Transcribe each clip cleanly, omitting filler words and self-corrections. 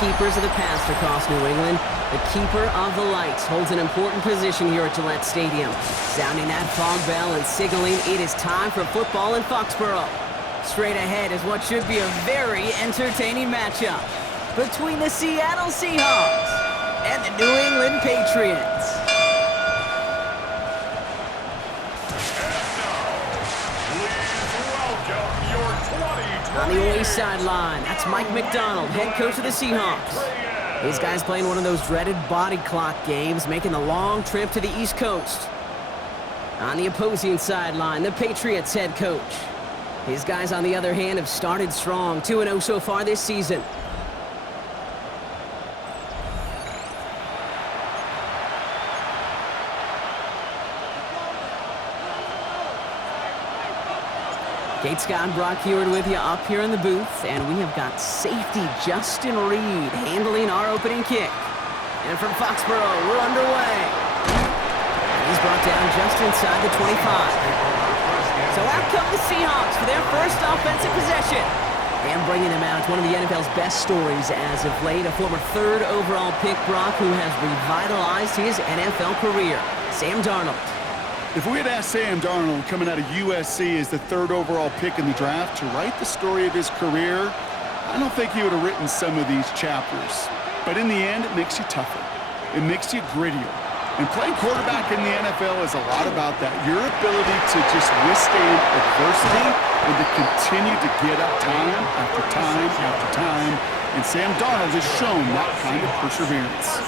keepers of the past across New England. The keeper of the lights holds an important position here at Gillette Stadium, sounding that fog bell and signaling it is time for football in Foxborough. Straight ahead is what should be a very entertaining matchup between the Seattle Seahawks and the New England Patriots. On the away sideline, that's Mike McDonald, head coach of the Seahawks. These guys playing one of those dreaded body clock games, making the long trip to the East Coast. On the opposing sideline, the Patriots head coach. His guys, on the other hand, have started strong, 2-0 so far this season. Kate Scott and Brock Heward with you up here in the booth, and we have got safety Justin Reed handling our opening kick. And from Foxborough, we're underway. And he's brought down just inside the 25. So out come the Seahawks for their first offensive possession. And bringing them out, one of the NFL's best stories as of late, a former third overall pick, Brock, who has revitalized his NFL career, Sam Darnold. If we had asked Sam Darnold, coming out of USC as the third overall pick in the draft, to write the story of his career, I don't think he would have written some of these chapters. But in the end, it makes you tougher. It makes you grittier. And playing quarterback in the NFL is a lot about that. Your ability to just withstand adversity and to continue to get up time after time after time. And Sam Darnold has shown that kind of perseverance.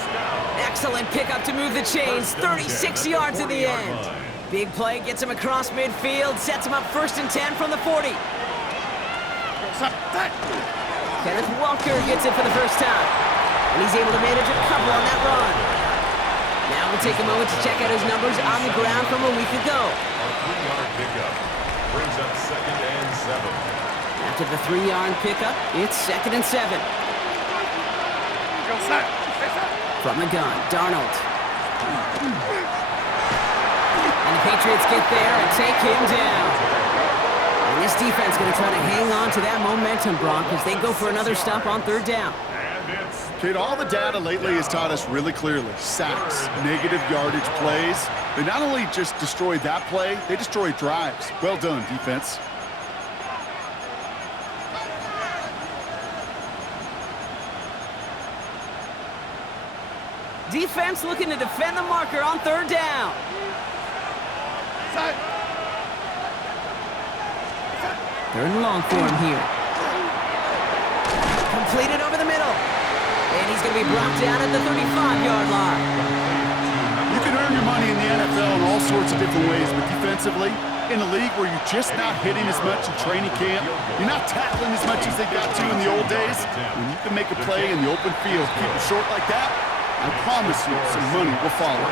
Excellent pickup to move the chains, 36 yards in the end. Big play gets him across midfield, sets him up 1st and 10 from the 40. Kenneth Walker gets it for the first time, and he's able to manage a couple on that run. Now we'll take a moment to check out his numbers on the ground from a week ago. A 3-yard pickup brings up 2nd and 7. After the 3-yard pickup, it's 2nd and 7. From the gun, Darnold. And the Patriots get there and take him down. And this defense going to try to hang on to that momentum, Brock, as they go for another stop on 3rd down. Kid, all the data lately has taught us really clearly. Sacks, negative yardage plays. They not only just destroyed that play, they destroyed drives. Well done, defense. Defense looking to defend the marker on 3rd down. Third and long for him here. Completed over the middle. And he's going to be brought down at the 35-yard line. You can earn your money in the NFL in all sorts of different ways, but defensively, in a league where you're just not hitting as much in training camp, you're not tackling as much as they got to in the old days, when you can make a play in the open field, keep it short like that, I promise you some money will follow.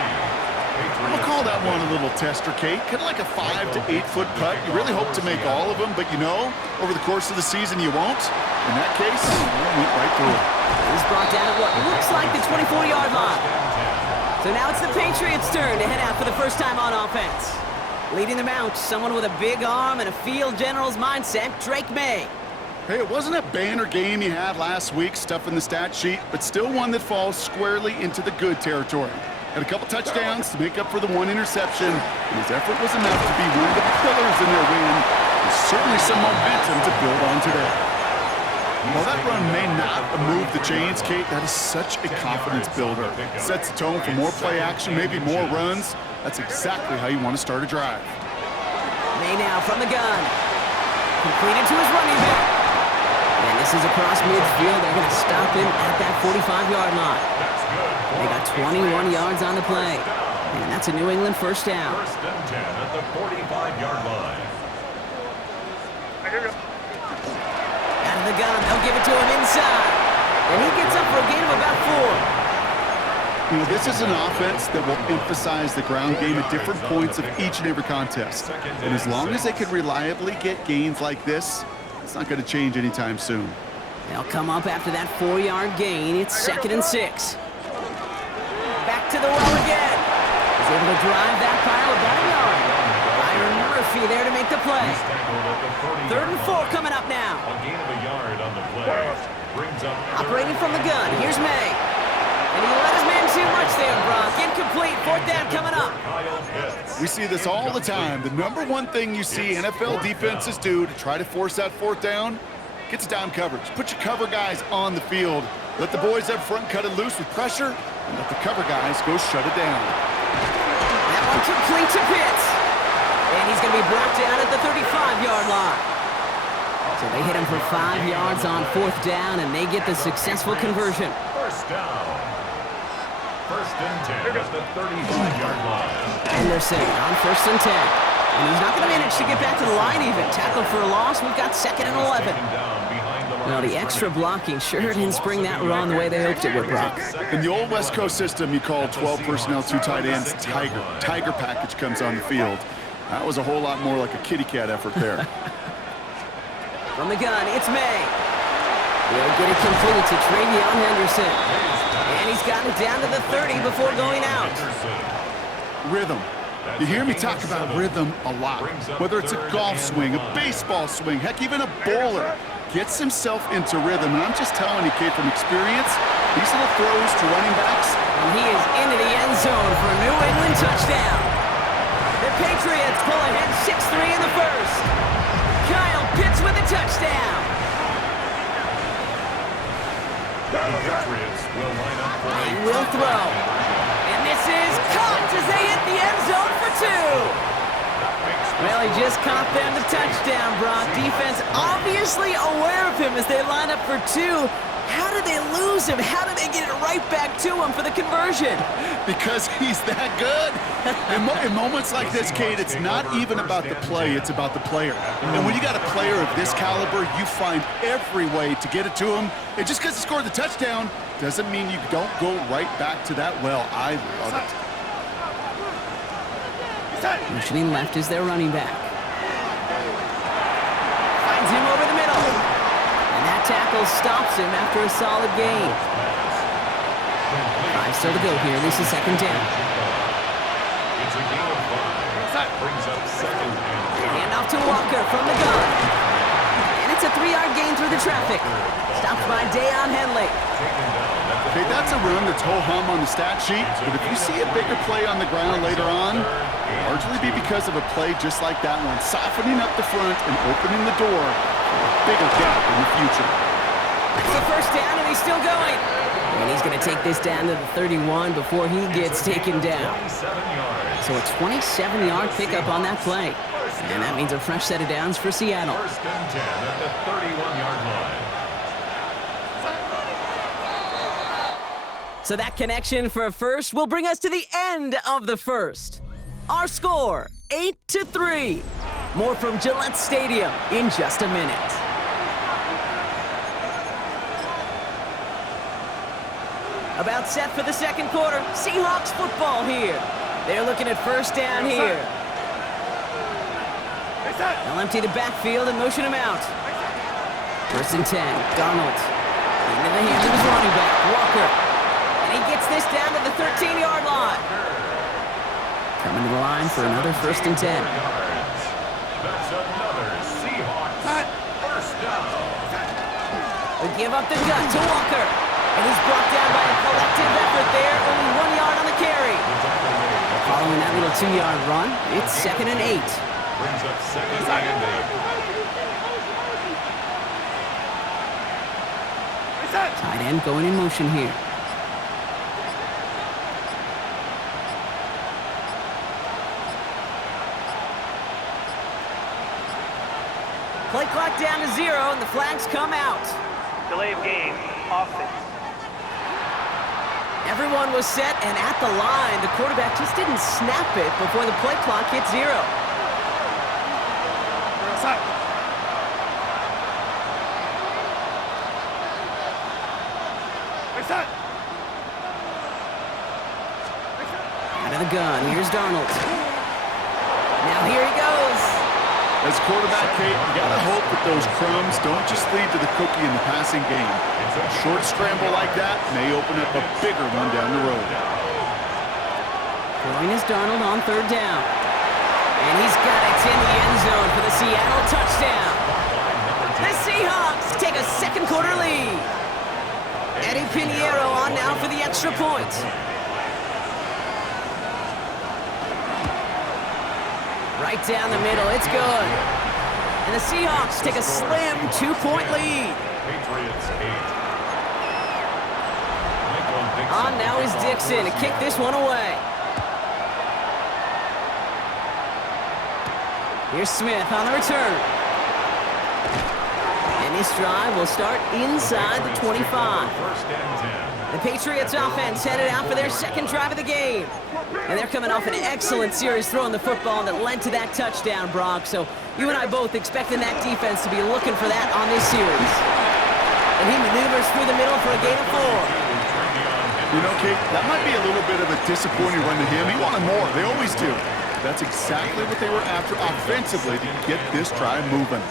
I'm going to call that one a little tester, Kate. Kind of like a 5 to 8 foot putt. You really hope to make all of them, but you know, over the course of the season you won't. In that case, you went right through it. He's brought down at what looks like the 24-yard line. So now it's the Patriots' turn to head out for the first time on offense. Leading them out, someone with a big arm and a field general's mindset, Drake May. Hey, it wasn't a banner game you had last week, stuff in the stat sheet, but still one that falls squarely into the good territory. Had a couple touchdowns to make up for the one interception, and his effort was enough to be one of the pillars in their win, and certainly some momentum to build on today. While that run may not move the chains, Kate, that is such a confidence builder. It sets the tone for more play action, maybe more runs. That's exactly how you want to start a drive. May now from the gun. Completed to his running back. And this is across midfield. They're going to stop him at that 45-yard line. They got 21 yards on the play. And that's a New England first down. 1st and 10 at the 45-yard line. Out of the gun, they'll give it to him inside. And he gets up for a gain of about 4. You know, this is an offense that will emphasize the ground game at different points of each and every contest. And as long as they can reliably get gains like this, it's not going to change anytime soon. They'll come up after that 4-yard gain. It's 2nd and 6. Back to the well again. He's able to drive that pile about a yard. Byron Murphy there to make the play. 3rd and 4 coming up now. A gain of a yard on the play. Brings up Operating from the gun, here's May. And he let his man too much there, Brock. Incomplete, 4th down coming up. We see this all the time. The number one thing you see NFL defenses do to try to force that 4th down, get to down coverage. Put your cover guys on the field. Let the boys up front cut it loose with pressure, and let the cover guys go shut it down. That one complete to Pitts. And he's going to be brought down at the 35-yard line. So they hit him for 5 yards on 4th down, and they get the successful conversion. First down. First and 10 at the 35-yard line. Anderson on 1st and 10. And he's not going to manage to get back to the line even. Tackle for a loss. We've got 2nd and 11. Well, the extra blocking sure didn't spring that run the way they hoped it would, Brock. In the old West Coast system, you call 12 personnel, 2 tight ends, Tiger. Tiger package comes on the field. That was a whole lot more like a kitty cat effort there. From the gun, it's May. He'll get it complete to Travion Henderson. And he's got it down to the 30 before going out. Rhythm. You hear me talk about rhythm a lot. Whether it's a golf swing, a baseball swing, heck, even a bowler gets himself into rhythm. And I'm just telling you, kid, from experience, these little throws to running backs. And he is into the end zone for a New England touchdown. The Patriots pull ahead 6-3 in the first. Kyle Pitts with a touchdown. The Patriots will line up for He will throw. And this is caught as they hit the end zone for 2. Well, he just caught them the touchdown, Brock. Defense obviously aware of him as they line up for 2. How did they lose him? How did they get it right back to him for the conversion? Because he's that good. In moments like this, Kate, it's not even about the play, it's about the player. And when you got a player of this caliber, you find every way to get it to him. And just because he scored the touchdown doesn't mean you don't go right back to that well. I love it. Motioning left is their running back. Finds him over the middle. And that tackle stops him after a solid gain. 5 still to go here. This is 2nd down. It's a gain of 5. Brings up 2nd and Hand off to Walker from the gun. And it's a 3-yard gain through the traffic. Stopped by Deion Henley. Okay, that's a run that's ho-hum on the stat sheet, but if you see a bigger play on the ground later on, largely be because of a play just like that one, softening up the front and opening the door for a bigger gap in the future. It's the 1st down, and he's still going. And he's going to take this down to the 31 before he gets taken down. 27 yards. So a 27-yard pickup on that play. And that means a fresh set of downs for Seattle. First and 10 at the 31-yard line. So that connection for a first will bring us to the end of the first. Our score, 8-3. More from Gillette Stadium in just a minute. About set for the 2nd quarter. Seahawks football here. They're looking at 1st down here. They'll empty the backfield and motion him out. 1st and 10. Darnold. Into the hands of his running back, Walker. And he gets this down to the 13-yard line. Coming to the line for another 1st and 10. That's another Seahawks first down. They give up the gun to Walker. And he's brought down by a collective effort there. Only 1 yard on the carry. Following that little 2-yard run, it's 2nd and 8. Brings up 2nd and 8. Tight end going in motion here. Play clock down to 0, and the flags come out. Delay of game, offense. Everyone was set and at the line. The quarterback just didn't snap it before the play clock hit 0. Out of the gun, here's Darnold. Now here he goes. As quarterback, Kate, you gotta hope that those crumbs don't just lead to the cookie in the passing game. A short scramble like that may open up a bigger one down the road. Throwing is Darnold on 3rd down. And he's got it in the end zone for the Seattle touchdown. The Seahawks take a second quarter lead. Eddie Pinheiro on now for the extra point. Right down the middle, it's good. And the Seahawks take a slim 2-point lead. Patriots 8. On now is Dixon to kick this one away. Here's Smith on the return. And this drive will start inside the 25. First and 10. The Patriots offense headed out for their second drive of the game. And they're coming off an excellent series throwing the football that led to that touchdown, Brock. So you and I both expecting that defense to be looking for that on this series. And he maneuvers through the middle for a gain of 4. You know, Kate, that might be a little bit of a disappointing run to him. He wanted more. They always do. That's exactly what they were after offensively to get this drive moving.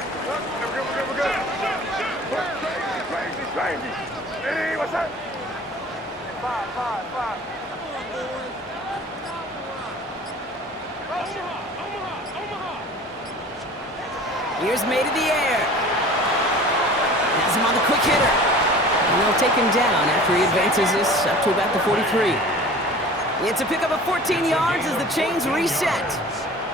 Hey, what's up? 5. Here's made in the air. Has him on the quick hitter. And they'll take him down after he advances this up to about the 43. It's a pickup of 14 yards as the chains reset.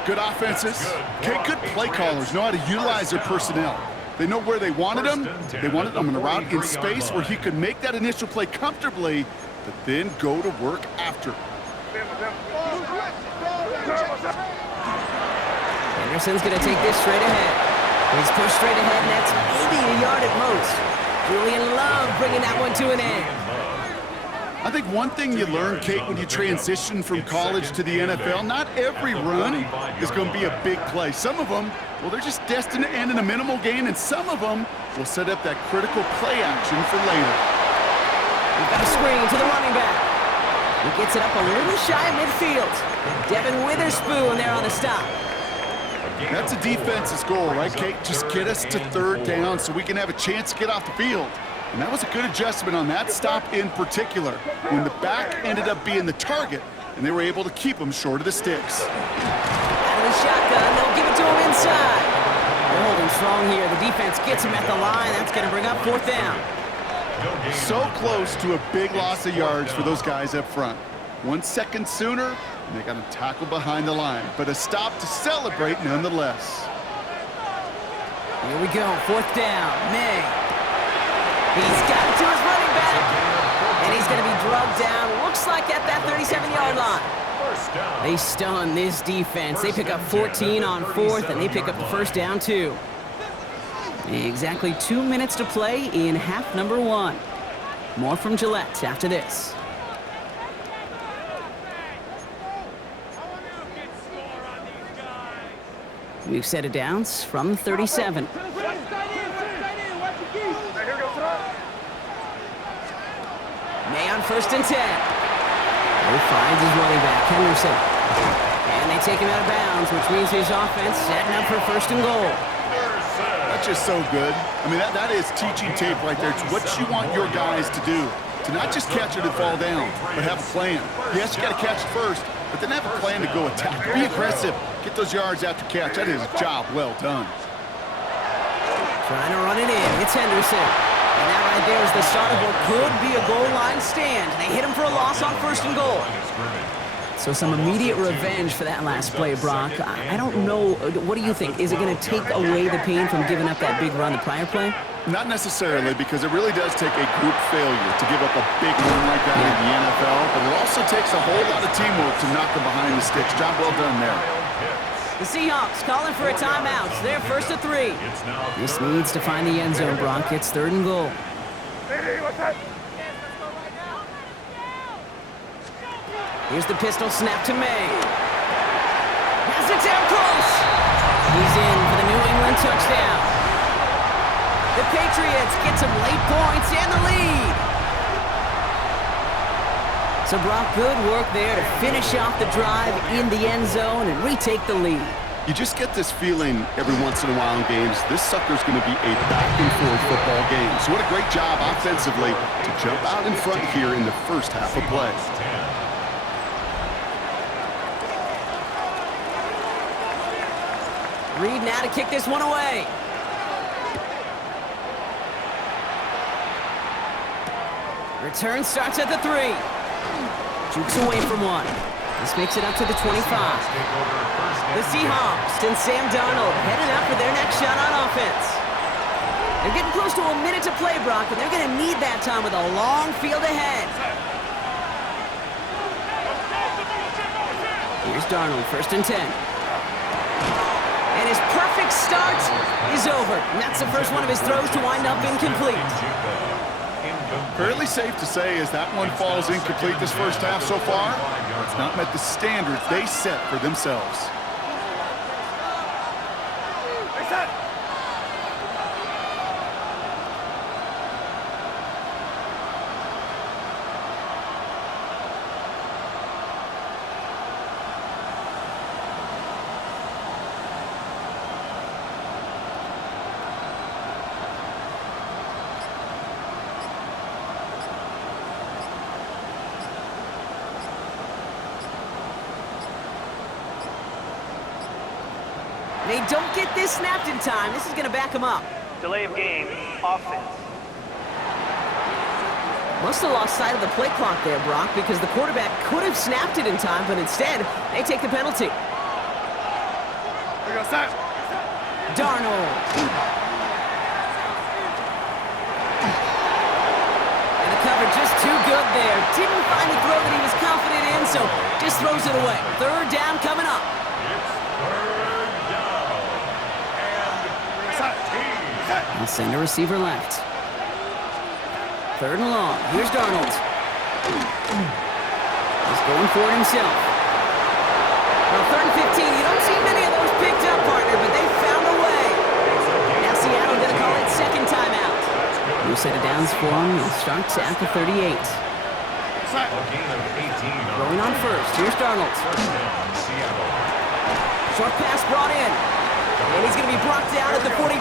Good offenses. Okay, good play callers know how to utilize their personnel. They know where they wanted him. They wanted him on a route in space where he could make that initial play comfortably, but then go to work after. Anderson's going to take this straight ahead. He's pushed straight ahead, and that's maybe a yard at most. Julian Love bringing that one to an end. I think one thing you learn, Kate, when you transition from college to the NFL, not every run is going to be a big play. Some of them, well, they're just destined to end in a minimal gain, and some of them will set up that critical play action for later. We've got a screen to the running back. He gets it up a little shy of midfield. Devin Witherspoon there on the stop. That's a defense's goal, right, Kate? Just get us to third down so we can have a chance to get off the field. And that was a good adjustment on that stop in particular, when the back ended up being the target, and they were able to keep him short of the sticks. Out of the shotgun, they'll give it to him inside. They're holding strong here. The defense gets him at the line. That's going to bring up fourth down. So close to a big loss of yards for those guys up front. 1 second sooner, and they got a tackle behind the line, but a stop to celebrate nonetheless. Here we go, fourth down. May. He's got it to his running back, and he's going to be drugged down. Looks like at that 37-yard line. They stun this defense. They pick up 14 on fourth, and they pick up the first down, too. Exactly 2 minutes to play in half number 1. More from Gillette after this. We've set it down from the 37. May on first and 10. He finds his running back, Henderson. And they take him out of bounds, which means his offense setting up for first and goal. That's just so good. I mean, that is teaching tape right there. It's what you want your guys to do. To not just catch it and fall down, but have a plan. Yes, you got to catch it first, but then have a plan to go attack. Be aggressive. Get those yards after catch. That is a job well done. Trying to run it in. It's Henderson. And that right there is the start of what could be a goal line stand. They hit him for a loss on first and goal. So some immediate revenge for that last play, Brock. I don't know. What do you think? Is it going to take away the pain from giving up that big run the prior play? Not necessarily, because it really does take a group failure to give up a big run like that in the NFL, but it also takes a whole lot of teamwork to knock them behind the sticks. Job well done there. The Seahawks calling for a timeout. They're first to 3. This needs to find the end zone, Brock. It's third and goal. Hey, what's that? Here's the pistol snap to May. Has it down close. He's in for the New England touchdown. The Patriots get some late points and the lead. So Brock, good work there to finish off the drive in the end zone and retake the lead. You just get this feeling every once in a while in games, this sucker's going to be a back-and-forth football game. So what a great job offensively to jump out in front here in the first half of play. Reed now to kick this one away. Return starts at the 3. Jukes away from one. This makes it up to the 25. The Seahawks and Sam Darnold headed up for their next shot on offense. They're getting close to a minute to play, Brock, and they're going to need that time with a long field ahead. Here's Darnold, 1st and 10. And his perfect start is over. And that's the first one of his throws to wind up incomplete. Fairly safe to say as that one falls incomplete this first half so far, it's not met the standards they set for themselves. They don't get this snapped in time. This is going to back them up. Delay of game, offense. Must have lost sight of the play clock there, Brock, because the quarterback could have snapped it in time, but instead, they take the penalty. Darnold. And the cover just too good there. Didn't find the throw that he was confident in, so just throws it away. 3rd down coming up. I'll send a receiver left. 3rd and long. Here's Darnold. He's going for it himself. Well, 3rd and 15. You don't see many of those picked up, partner, but they found a way. Now Seattle going to call it 2nd timeout. New set of downs for him. He'll start at the 38. Going on 1st. Here's Darnold. Short pass brought in. And he's going to be brought down at the 42.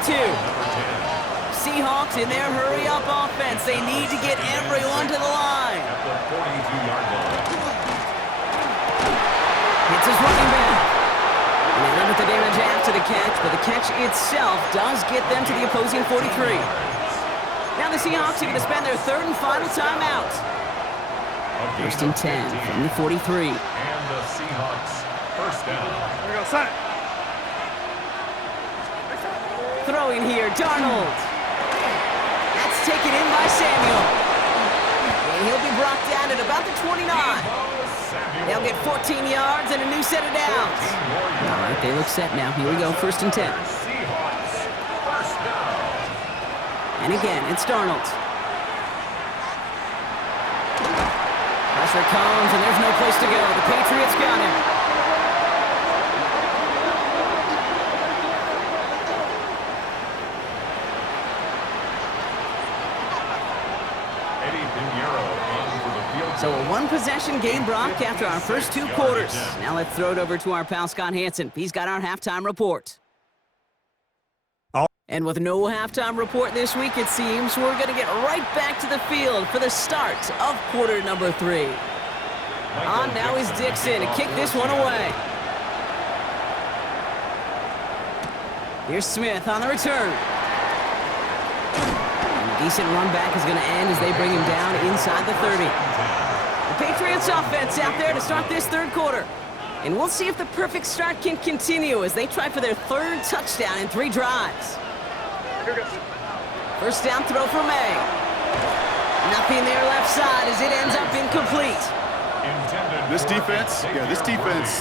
Seahawks in their hurry-up offense. They need to get everyone to the line. Hits his running back. And they limit the damage after the catch, but the catch itself does get them to the opposing 43. Now the Seahawks are going to spend their 3rd and final timeout. 1st and 10 from the 43. And the Seahawks 1st down. Here we go, set. Throwing here, Darnold. That's taken in by Samuel. And he'll be brought down at about the 29. They'll get 14 yards and a new set of downs. All right, they look set now. Here we go, 1st and 10. And again, it's Darnold. Pressure comes, and there's no place to go. The Patriots got him. So a 1-possession game, Brock, after our first 2 quarters. Now let's throw it over to our pal Scott Hansen. He's got our halftime report. And with no halftime report this week, it seems, we're going to get right back to the field for the start of quarter number 3. On now is Dixon to kick this one away. Here's Smith on the return. And a decent run back is going to end as they bring him down inside the 30. The Patriots offense out there to start this 3rd quarter. And we'll see if the perfect start can continue as they try for their 3rd touchdown in 3 drives. 1st down throw for May. Nothing there left side as it ends up incomplete. This defense,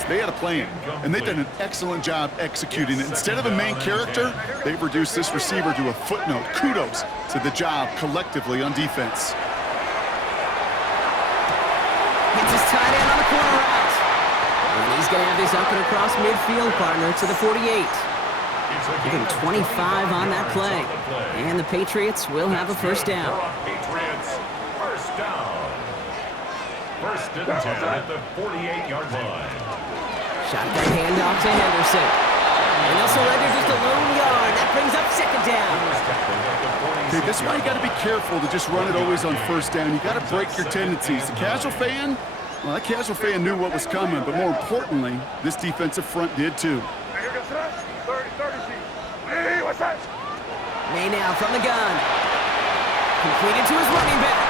they had a plan, and they've done an excellent job executing it. Instead of a main character, they've reduced this receiver to a footnote. Kudos to the job collectively on defense. Hits his tight end on the corner route. And he's going to have this up and across midfield, partner, to the 48. Give him 25 on that play. And the Patriots will have a 1st down. Patriots 1st down. 1st and 10 at the 48-yard line. Shotgun handoff to Henderson. And they'll surrender just a lone yard. That brings up 2nd down. Okay, this is why you got to be careful to just run it always on 1st down. You got to break your tendencies. The casual fan, well, that casual fan knew what was coming, but more importantly, this defensive front did too. May now from the gun. Completed to his running back.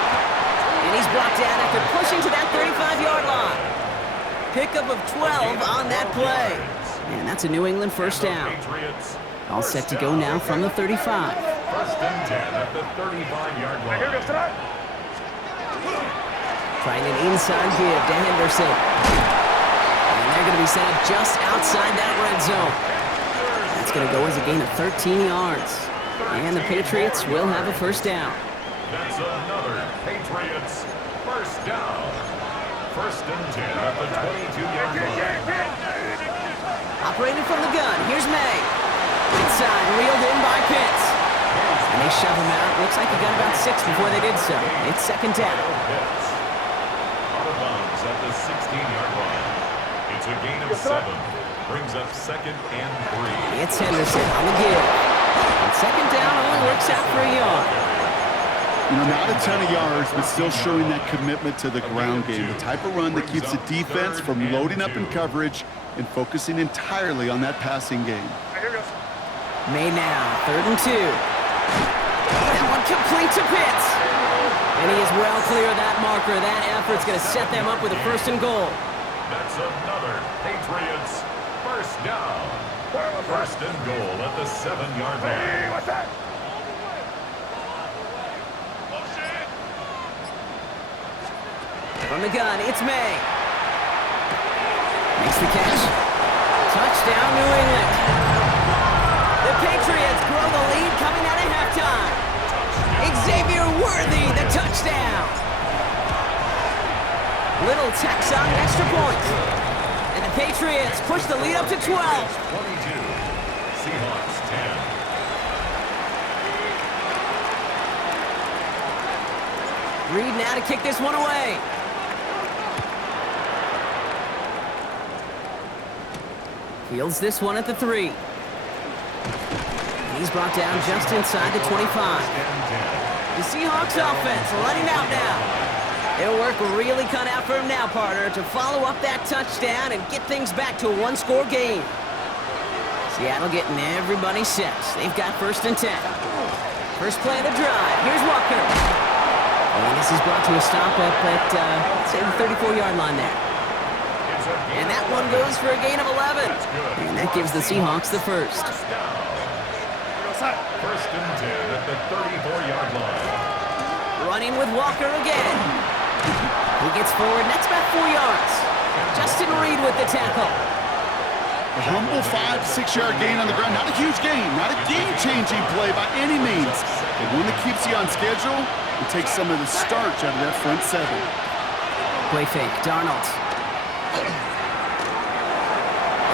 And And he's brought down after pushing to that 35-yard line. Pickup of 12 on that play. And that's a New England first down. All set to go now from the 35. First and 10 at the 35-yard line. Trying an inside give to Henderson. And they're going to be set up just outside that red zone. That's going to go as a gain of 13 yards. And the Patriots will have a first down. That's another Patriots first down. First and 10 at the 22-yard line. Operating from the gun, here's May. Inside, reeled in by Pitts. And they shove him out. Looks like he got about 6 before they did so. It's second down. Out of bounds at the 16-yard line. It's a gain of 7. Brings up second and 3. It's Henderson on the give. And second down only works out for a yard. You know, not a ton of yards, but still showing that commitment to the ground game. The type of run that keeps the defense from loading up in coverage and focusing entirely on that passing game. May now, third and 2. That one complete to Pitts. And he is well clear of that marker. That effort's going to set them up with a first and goal. That's another Patriots first down. First and goal at the 7-yard line. What's that? From the gun, it's May. Makes the catch. Touchdown, New England. The Patriots grow the lead coming out of halftime. Xavier Worthy, the touchdown. Little tacks on the extra point. And the Patriots push the lead up to 12. 22. Seahawks 10. Reed now to kick this one away. Fields this one at the 3. He's brought down just inside the 25. The Seahawks offense running out now. Their work really cut out for him now, partner, to follow up that touchdown and get things back to a one-score game. Seattle getting everybody set. They've got first and 10. First play of the drive. Here's Walker. And this is brought to a stop up at, say, the 34-yard line there. And that one goes for a gain of 11. And that gives the Seahawks the first. First and 10 at the 34-yard line. Running with Walker again. He gets forward, and that's about 4 yards. Justin Reed with the tackle. A humble 5 to 6 yard gain on the ground. Not a huge gain, not a game-changing play by any means. But one that keeps you on schedule and takes some of the starch out of that front 7. Play fake, Darnold.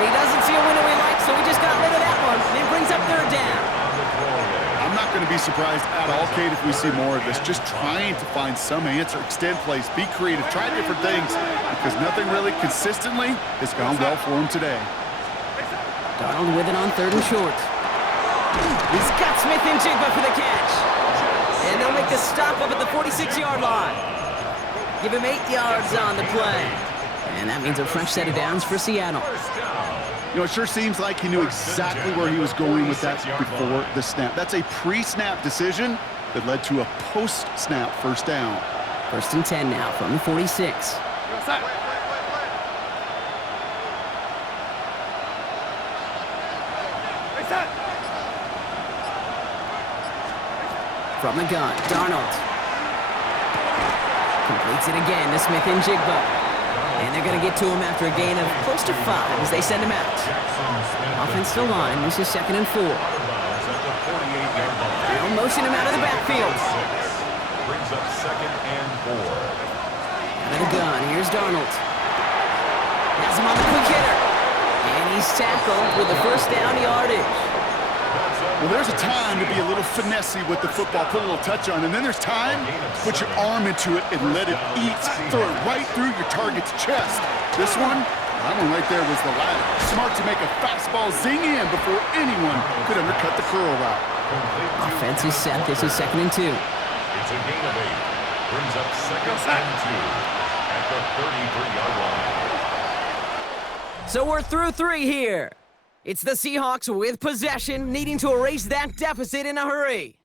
And he doesn't see a window he likes, so he just got rid of that one. And it brings up third down. I'm not going to be surprised at all, Kate, if we see more of this. Just trying to find some answer, extend plays, be creative, try different things, because nothing really consistently has gone well for him today. Darnold with it on third and short. He's got Smith and Jigba for the catch. And they'll make the stop up at the 46-yard line. Give him 8 yards on the play. And that means a fresh set of downs for Seattle. You know, it sure seems like he knew exactly where he was going with that before the snap. That's a pre-snap decision that led to a post-snap first down. First and 10 now from the 46. From the gun, Darnold. Completes it again to Smith and Jigba. And they're going to get to him after a gain of close to 5 as they send him out. Offensive line, this is second and 4. They'll motion him out of the backfield. Brings up second and 4. Out of the gun, here's Darnold. Has him on the quick hitter. And he's tackled with the first down yardage. Well, there's a time to be a little finessey with the football, put a little touch on, and then there's time to put your arm into it and let it eat, throw it right through your target's chest. This one, that one right there was the latter. Smart to make a fastball zing in before anyone could undercut the curl route. Offense is set. This is second and 2. It's a gain of 8. Brings up second and 2 at the 33-yard line. So we're through 3 here. It's the Seahawks with possession, needing to erase that deficit in a hurry.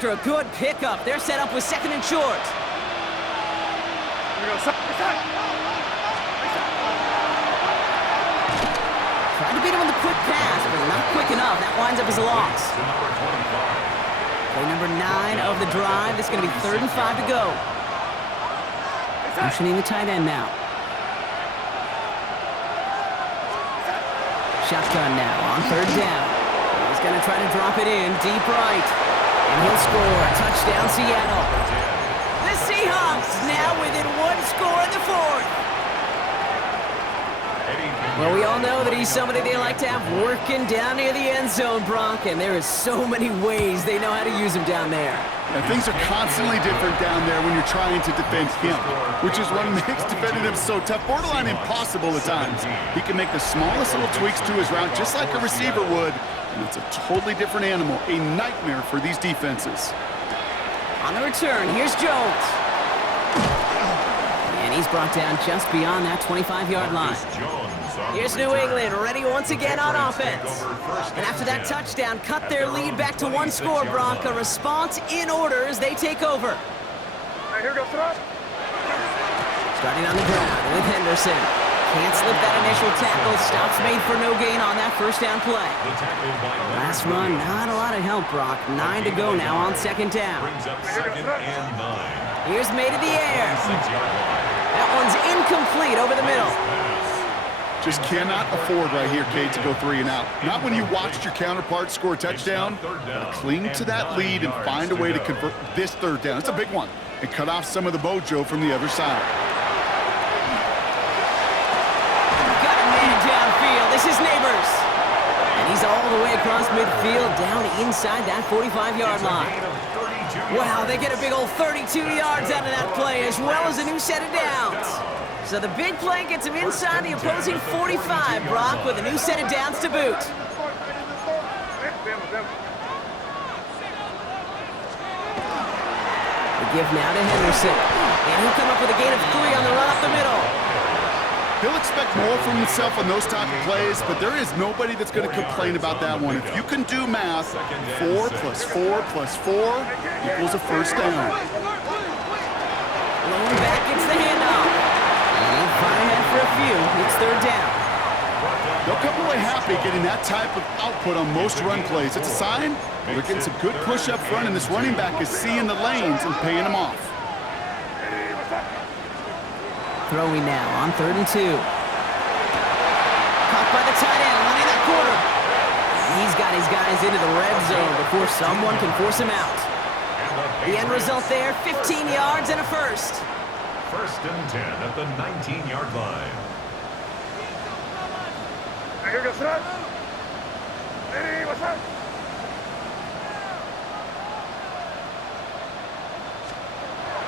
after a good pickup. They're set up with 2nd and short. Tried to beat him with a quick pass, but not quick enough. That winds up as a loss. Play number 9 of the drive. This is going to be 3rd and 5 to go. Motioning the tight end now. Shotgun now on 3rd down. He's going to try to drop it in deep right. And he'll score. Touchdown, Seattle. The Seahawks now within 1 score in the 4th. Well, we all know that he's somebody they like to have working down near the end zone, Brock, and there is so many ways they know how to use him down there. And things are constantly different down there when you're trying to defend him, which is what makes defending him so tough, borderline impossible at times. He can make the smallest little tweaks to his route just like a receiver would, and it's a totally different animal, a nightmare for these defenses. On the return, here's Jones. And he's brought down just beyond that 25-yard line. Here's New England, ready once again on offense. And after that touchdown, cut their lead back to 1 score, Brock. A response in order as they take over. Starting on the ground with Henderson. Can't slip that initial tackle. Stops made for no gain on that 1st down play. Last run, not a lot of help, Brock. 9 to go now on 2nd down. Here's made in the air. That one's incomplete over the middle. Just cannot afford right here, Kate, to go 3 and out. Not when you watched your counterpart score a touchdown. Cling to that lead and find a way to convert this 3rd down. It's a big one. And cut off some of the mojo from the other side. Got a man downfield. This is Neighbors. And he's all the way across midfield, down inside that 45-yard line. Wow, they get a big old 32 yards out of that play, as well as a new set of downs. So the big play gets him inside the opposing 45, Brock, with a new set of downs to boot. The give now to Henderson. And he'll come up with a gain of 3 on the run up the middle. He'll expect more from himself on those type of plays, but there is nobody that's going to complain about that one. If you can do math, 4 + 4 + 4 equals a 1st down. Lone back gets the handoff. Fire ahead for a few. It's 3rd down. They'll come away happy getting that type of output on most run plays. It's a sign they're getting some good push up front, and this running back is seeing the lanes and paying them off. Throwing now on 3rd and 2. Caught by the tight end, running that corner. He's got his guys into the red zone before someone can force him out. The end result there, 15 yards and a 1st. 1st and 10 at the 19-yard line.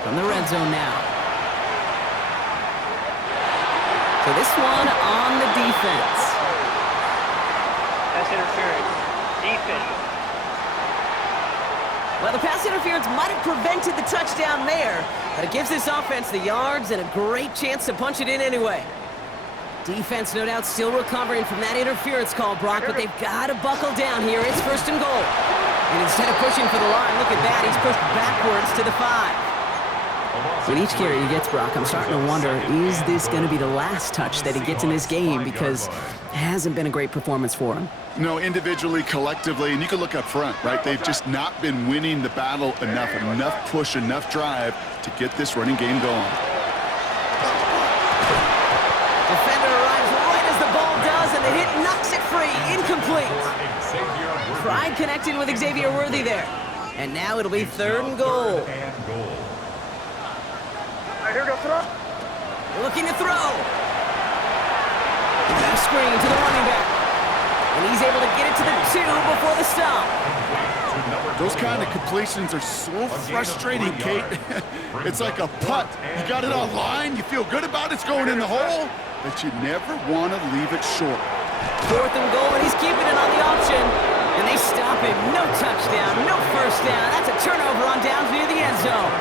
From the red zone now. So this one on the defense. Pass interference. Defense. Well, the pass interference might have prevented the touchdown there, but it gives this offense the yards and a great chance to punch it in anyway. Defense, no doubt, still recovering from that interference call, Brock, but they've got to buckle down here. It's 1st and goal. And instead of pushing for the line, look at that. He's pushed backwards to the 5. With each carry he gets, Brock, I'm starting to wonder, is this going to be the last touch that he gets in this game? Because it hasn't been a great performance for him. No, individually, collectively, and you can look up front, right? They've just not been winning the battle enough push, enough drive to get this running game going. Defender arrives right as the ball does, and the hit knocks it free. Incomplete. Pride connecting with Xavier Worthy there. And now it'll be 3rd and goal. Looking to throw. Now screen to the running back. And he's able to get it to the 2 before the stop. Those kind of completions are so frustrating, Kate. It's like a putt. You got it on line, you feel good about it's going in the hole, but you never want to leave it short. 4th and goal, and he's keeping it on the option. And they stop him. No touchdown, no 1st down. That's a turnover on downs near the end zone.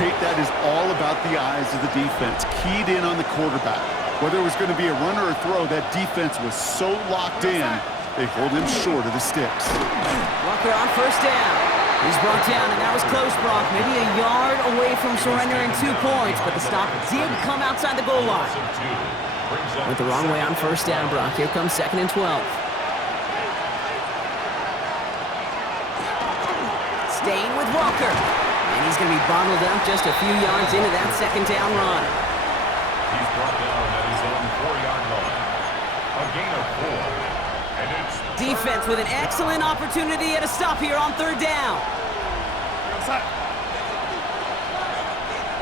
Kate, that is all about the eyes of the defense, keyed in on the quarterback. Whether it was going to be a run or a throw, that defense was so locked in, they hold him short of the sticks. Walker on 1st down. He's brought down, and that was close, Brock. Maybe a yard away from surrendering 2 points, but the stop did come outside the goal line. Went the wrong way on first down, Brock. Here comes 2nd and 12. Staying with Walker. And he's going to be bottled up just a few yards into that 2nd down run. He's brought down at his own 4-yard line. A gain of 4. And it's Defense with an excellent opportunity at a stop here on 3rd down.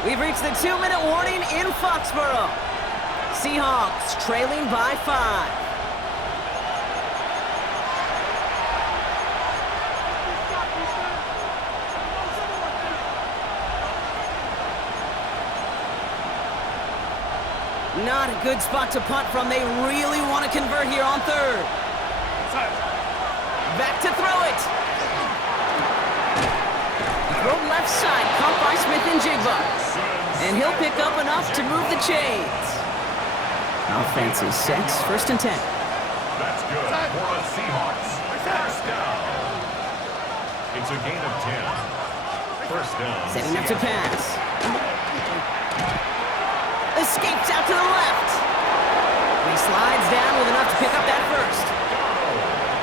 We've reached the 2-minute warning in Foxborough. Seahawks trailing by 5. Not a good spot to punt from. They really want to convert here on 3rd. Back to throw it. Throw left side, caught by Smith and Jigba. And he'll pick up enough to move the chains. Offense is set, 1st and 10. That's good for the Seahawks. First down. It's a gain of 10. First down. Setting up to pass. Escapes out to the left. He slides down with enough to pick up that first.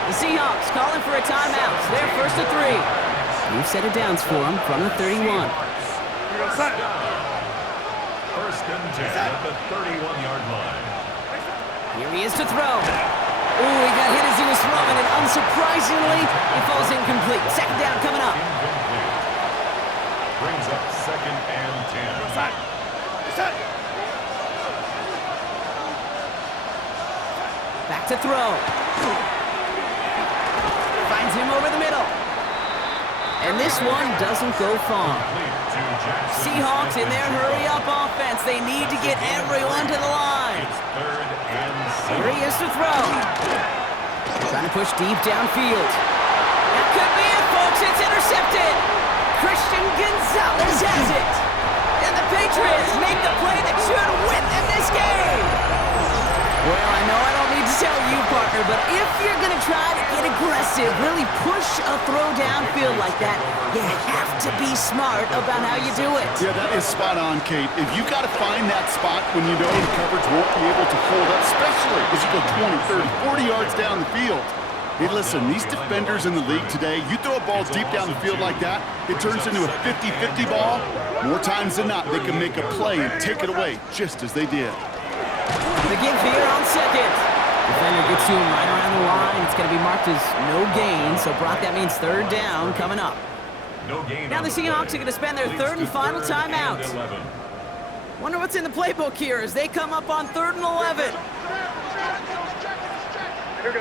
The Seahawks calling for a timeout. They're 1st and 3. We've set it downs for him from the 31. First and 10 at the 31-yard line. Here he is to throw. Ooh, he got hit as he was throwing, and unsurprisingly, he falls incomplete. 2nd down coming up. Incomplete. Brings up 2nd and 10. Back to throw. Finds him over the middle. And this one doesn't go far. Seahawks in their hurry-up offense. They need to get everyone to the line. It's 3rd and 7. Here he is to throw. Trying to push deep downfield. That could be it, folks. It's intercepted. Christian Gonzalez has it. And the Patriots make the play that should win them this game. Well, I know I don't need to tell you, partner, but if you're going to try to get aggressive, really push a throw downfield like that, you have to be smart about how you do it. Yeah, that is spot on, Kate. If you got to find that spot when you know the coverage won't be able to hold up, especially as you go 20, 30, 40 yards down the field. Hey, listen, these defenders in the league today, you throw a ball deep down the field like that, it turns into a 50-50 ball. More times than not, they can make a play and take it away, just as they did. The give here on 2nd. Defender gets to him right around the line. It's going to be marked as no gain. So, Brock, that means 3rd down coming up. No gain. Now the Seahawks are going to spend their 3rd and final timeout. Wonder what's in the playbook here as they come up on 3rd and 11. The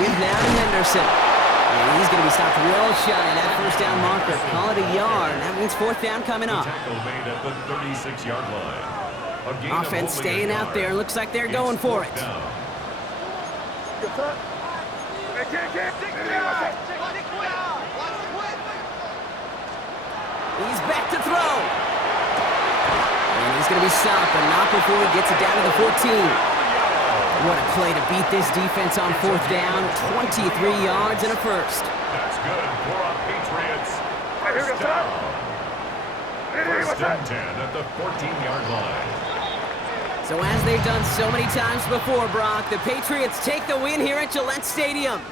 give now to Henderson. And he's going to be stopped real shy at that 1st down marker. Call it a yard. That means 4th down coming up. Tackle made at the 36-yard line. Offense staying out there. Looks like they're going for it. Down. He's back to throw. And he's going to be stopped, but not before he gets it down to the 14. What a play to beat this defense on 4th down. 23 yards and a first. That's good for our Patriots. First down. 1st and 10 at the 14-yard line. So as they've done so many times before, Brock, the Patriots take the win here at Gillette Stadium.